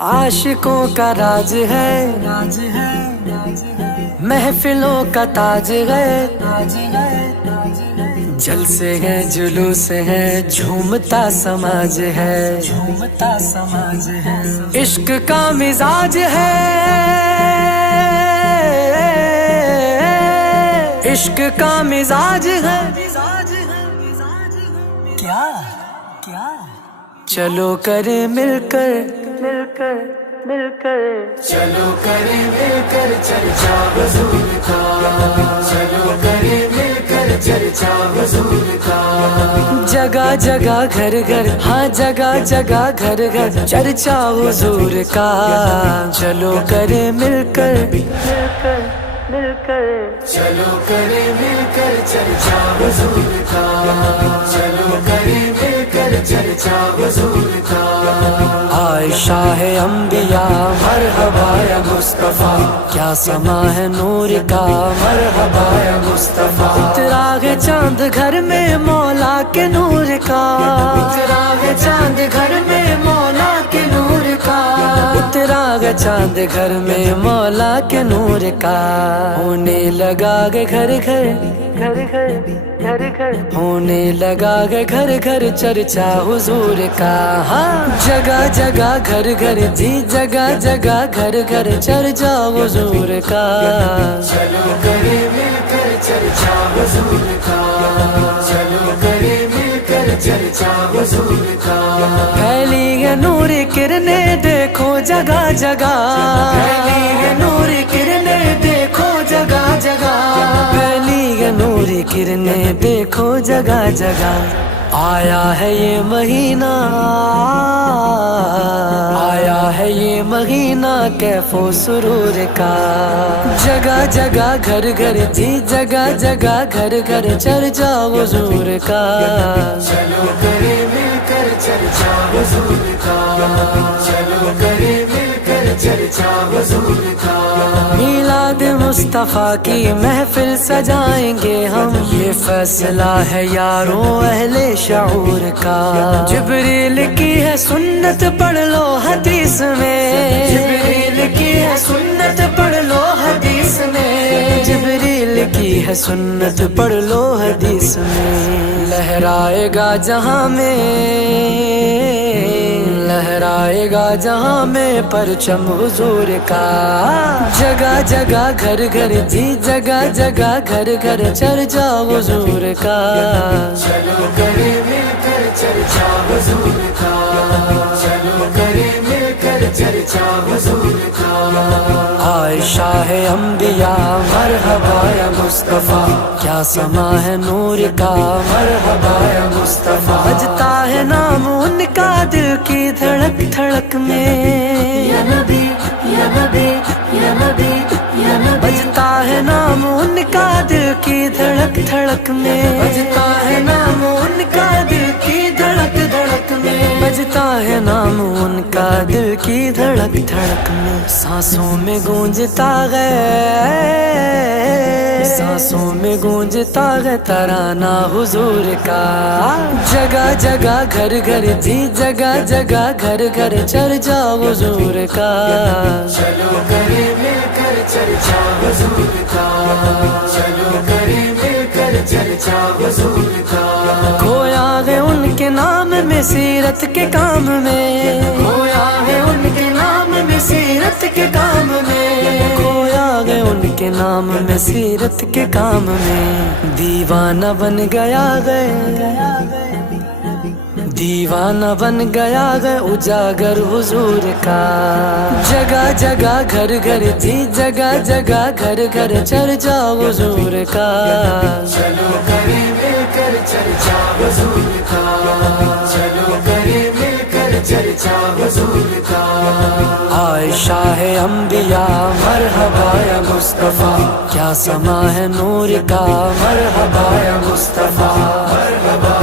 عاشقوں کا راج ہے محفلوں کا تاج ہے، جلسے ہیں جلوس ہیں جھومتا سماج ہے، عشق کا مزاج ہے، عشق کا مزاج ہے، کیا چلو کریں مل کر چلو کریں مل کر چرچا حضور کا، چلو کریں مل کر چرچا حضور کا، جگہ جگہ گھر گھر، ہاں جگہ جگہ گھر گھر چرچا حضور کا، چلو کریں مل کر چلو کریں مل کر چرچا حضور کا، چلو کریں مل کر چرچا حضور کا، آئے شاہ انبیاء مرحبا یا مصطفیٰ، کیا سما ہے نور کا مرحبا یا مصطفیٰ، اترا ہے چاند گھر میں مولا کے نور کا، اترا ہے چاند گھر میں مولا کے نور کا، اترا ہے چاند گھر میں مولا کے نور کا، ہونے لگا گے گھر گھر ہونے لگا گے گھر گھر چرچا حضور کا، ہاں جگہ جگہ گھر گھر، جی جگہ جگہ گھر گھر چرچا حضور کا، چلو کریں مل کر چرچا حضور کا، چلو کریں مل کر چرچا حضور کا، پھیلی ہے نور کرنے دیکھو جگہ جگہ، پھیلی ہے نور کرنے دیکھو جگہ جگہ، پھیلی ہے نور کرنے دیکھو جگہ جگہ، آیا ہے یہ مہینہ، آیا ہے یہ مہینہ کیف و سرور کا، جگہ جگہ گھر گھر، جی جگہ جگہ گھر گھر چرچا حضور کا، چلو کریں مل کر چرچا حضور کا، چلو کریں مل کر چرچا حضور کا، میلاد مصطفیٰ کی محفل سجائیں گے ہم، یہ فیصلہ ہے یاروں اہل شعور کا، جبریل کی ہے سنت پڑھ لو حدیث میں، جبریل کی ہے سنت پڑھ لو حدیث میں، جبریل کی ہے سنت پڑھ لو حدیث میں، لہرائے گا جہاں میں، لہرائے گا جہاں میں پرچم حضور کا، جگہ جگہ گھر گھر، جی جگہ جگہ گھر گھر چرچا حضور کا، چلو کریں مل کر چرچا حضور کا، چلو کریں مل کر چرچا حضور کا، آئے شاہ انبیاء مرحبا یا مصطفیٰ، کیا سما ہے نور کا مرحبا یا مصطفیٰ، بجتا ہے نام ان کا دل کی دھڑک دھڑک میں، یا نبی یا نبی یا نبی یا نبی، بجتا ہے نام ان کا دل کی دھڑک دھڑک میں، بجتا ہے نام ان کا دل کی دھڑک دھڑک میں، بجتا ہے نام ان کا دل کی دھڑک دھڑک میں، سانسوں میں گونجتا ہے، سانسوں میں گونجتا ہے ترانہ حضور کا، جگہ جگہ گھر گھر، جی جگہ جگہ گھر گھر چرچا حضور کا، چلو کریں مل کر چرچا حضور کا، چلو کریں مل کر چرچا حضور کا، کھویا ہے ان کے نام میں سیرت کے کام میں، کھویا ہے ان کے نام میں سیرت کے کام میں، کھویا ہے ان کے نام میں سیرت کے کام میں، دیوانہ بن گیا ہے، دیوانہ بن گیا ہے اجاگر حضور کا، جگہ جگہ گھر گھر، جی جگہ جگہ گھر گھر چرچا حضور کا، چلو کریں مل کر چرچا حضور کا، چلو کریں مل کر چرچا حضور کا، آئے شاہ انبیاء مرحبا یا مصطفیٰ، کیا سما ہے نور کا مرحبا یا مصطفیٰ، مرحبا